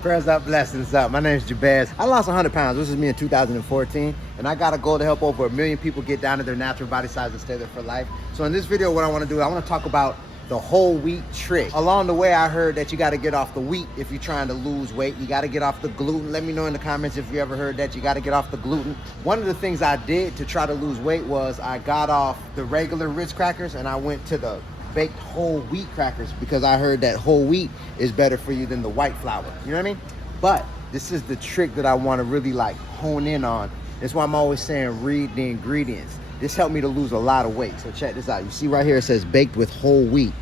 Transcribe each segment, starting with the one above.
Prayers up, blessings up. My name is Jabez. I lost 100 pounds. This is me in 2014. And I got a goal to help over 1 million people get down to their natural body size and stay there for life. So in this video, what I want to do, I want to talk about the whole wheat trick. Along the way, I heard that you got to get off the wheat if you're trying to lose weight. You got to get off the gluten. Let me know in the comments if you ever heard that. You got to get off the gluten. One of the things I did to try to lose weight was I got off the regular Ritz crackers and I went to the baked whole wheat crackers because I heard that whole wheat is better for you than the white flour. You know what I mean? But this is the trick that I want to really like hone in on. That's why I'm always saying read the ingredients. This helped me to lose a lot of weight. So check this out. You see right here it says baked with whole wheat.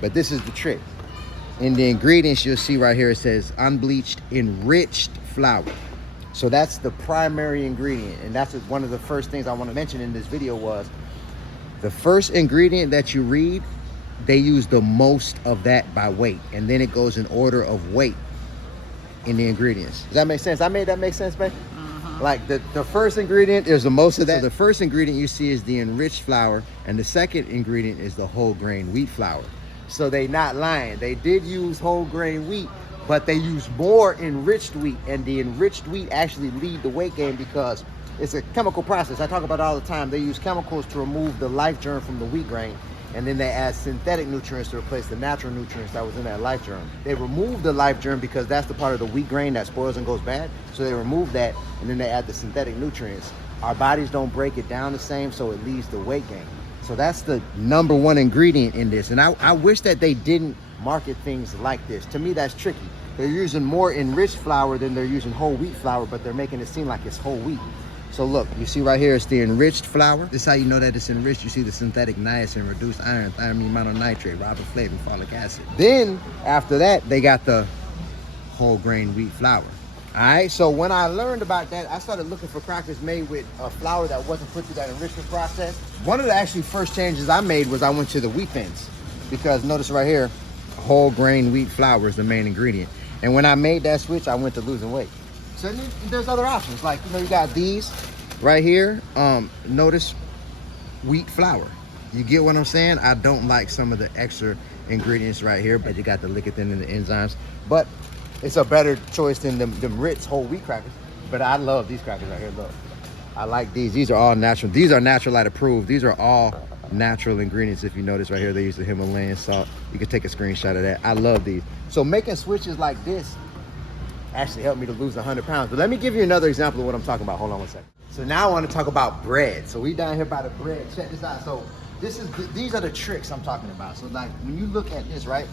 But this is the trick. In the ingredients you'll see right here it says unbleached enriched flour. So that's the primary ingredient. And that's one of the first things I want to mention in this video was the first ingredient that you read, they use the most of that by weight, and then it goes in order of weight in the ingredients. Does that make sense? I made that make sense, babe? Like the first ingredient is the most of that. So the first ingredient you see is the enriched flour, and the second ingredient is the whole grain wheat flour. So they not lying. They did use whole grain wheat, but they use more enriched wheat, and the enriched wheat actually lead the weight gain because it's a chemical process. I talk about it all the time. They use chemicals to remove the life germ from the wheat grain, and then they add synthetic nutrients to replace the natural nutrients that was in that life germ. They remove the life germ because that's the part of the wheat grain that spoils and goes bad. So they remove that, and then they add the synthetic nutrients. Our bodies don't break it down the same, so it leads to weight gain. So that's the #1 ingredient in this. And I wish that they didn't market things like this. To me, that's tricky. They're using more enriched flour than they're using whole wheat flour, but they're making it seem like it's whole wheat. So look, you see right here, it's the enriched flour. This is how you know that it's enriched. You see the synthetic niacin, reduced iron, thiamine mononitrate, riboflavin, folic acid. Then after that, they got the whole grain wheat flour. All right, so when I learned about that, I started looking for crackers made with a flour that wasn't put through that enrichment process. One of the actually first changes I made was I went to the wheat thins, because notice right here, whole grain wheat flour is the main ingredient. And when I made that switch, I went to losing weight. So there's other options, like, you know, you got these right here. Notice wheat flour. You get what I'm saying? I don't like some of the extra ingredients right here, but you got the lecithin and the enzymes. But it's a better choice than them Ritz whole wheat crackers. But I love these crackers right here. Look, I like these. These are all natural. These are Naturalite approved. These are all natural ingredients. If you notice right here, they use the Himalayan salt. You can take a screenshot of that. I love these. So making switches like this actually helped me to lose 100 pounds. But let me give you another example of what I'm talking about. Hold on one second. So now I want to talk about bread. So we down here by the bread. Check this out. So these are the tricks I'm talking about. So like when you look at this, right?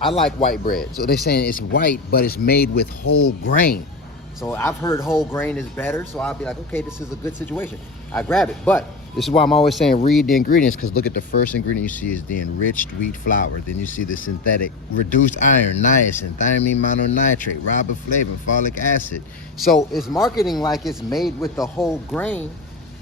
I like white bread. So they're saying it's white, but it's made with whole grain. So I've heard whole grain is better. So I'll be like, okay, this is a good situation. I grab it. But this is why I'm always saying read the ingredients, because look at the first ingredient you see is the enriched wheat flour. Then you see the synthetic reduced iron, niacin, thiamine mononitrate, riboflavin, folic acid. So it's marketing like it's made with the whole grain,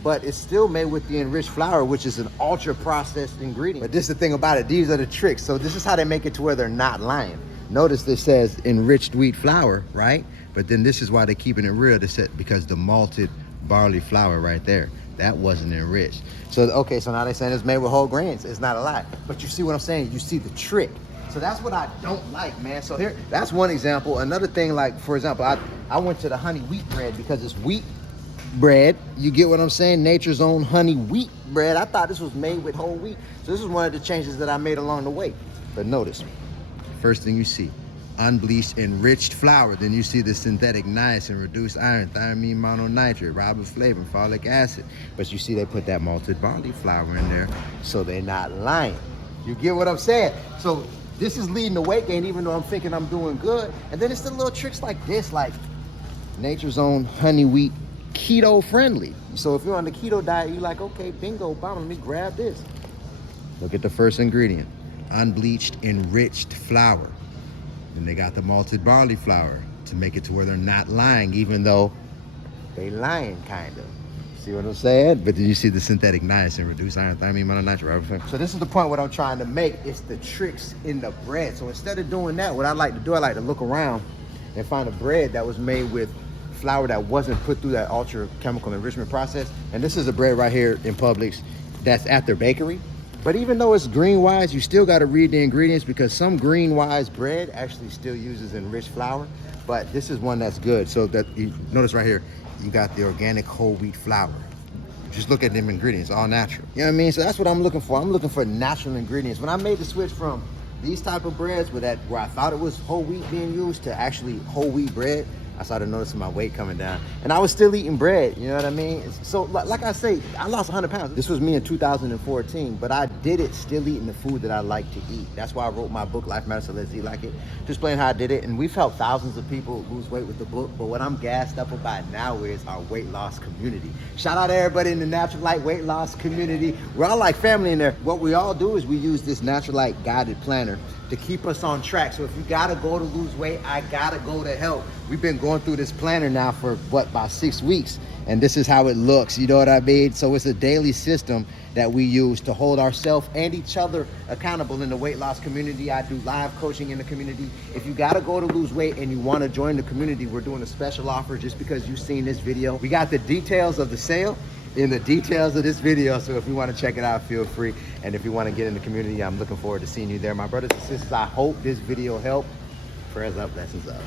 but it's still made with the enriched flour, which is an ultra processed ingredient. But this is the thing about it. These are the tricks. So this is how they make it to where they're not lying. Notice this says enriched wheat flour, right? But then this is why they're keeping it real, because the malted barley flour right there, that wasn't enriched. So, okay, so now they're saying it's made with whole grains. It's not a lie. But you see what I'm saying? You see the trick. So that's what I don't like, man. So here, that's one example. Another thing, like, for example, I went to the honey wheat bread because it's wheat bread. You get what I'm saying? Nature's own honey wheat bread. I thought this was made with whole wheat. So this is one of the changes that I made along the way. But notice, first thing you see, unbleached enriched flour. Then you see the synthetic niacin, reduced iron, thiamine mononitrate, riboflavin, folic acid. But you see they put that malted barley flour in there, so they're not lying. You get what I'm saying? So this is leading to weight gain, even though I'm thinking I'm doing good. And then it's the little tricks like this, like nature's own honey wheat, keto friendly. So if you're on the keto diet, you're like, okay, bingo, bomb, let me grab this. Look at the first ingredient, unbleached enriched flour. And they got the malted barley flour to make it to where they're not lying, even though they lying, kind of. See what I'm saying? But then you see the synthetic niacin, reduced iron, thiamine mononitrate. So this is the point what I'm trying to make. It's the tricks in the bread. So instead of doing that, what I like to do, I like to look around and find a bread that was made with flour that wasn't put through that ultra chemical enrichment process. And this is a bread right here in Publix that's at their bakery. But even though it's green wise, you still got to read the ingredients, because some green wise bread actually still uses enriched flour. But this is one that's good. So that you notice right here, you got the organic whole wheat flour. Just look at them ingredients, all natural. You know what I mean? So that's what I'm looking for. I'm looking for natural ingredients. When I made the switch from these type of breads where I thought it was whole wheat being used to actually whole wheat bread, I started noticing my weight coming down. And I was still eating bread, you know what I mean? So like I say, I lost 100 pounds. This was me in 2014, but I did it still eating the food that I like to eat. That's why I wrote my book, Life Matters, So Let's Eat Like It, to explain how I did it. And we've helped thousands of people lose weight with the book, but what I'm gassed up about now is our weight loss community. Shout out to everybody in the Naturalite weight loss community. We're all like family in there. What we all do is we use this Naturalite guided planner to keep us on track. So if you gotta go to lose weight, I gotta go to help. We've been going through this planner now for about 6 weeks, and this is how it looks, you know what I mean? So it's a daily system that we use to hold ourselves and each other accountable in the weight loss community. I do live coaching in the community. If you gotta go to lose weight and you wanna join the community, we're doing a special offer just because you've seen this video. We got the details of the sale in the details of this video, so if you want to check it out, feel free. And if you want to get in the community, I'm looking forward to seeing you there. My brothers and sisters, I hope this video helped. Prayers up, blessings up.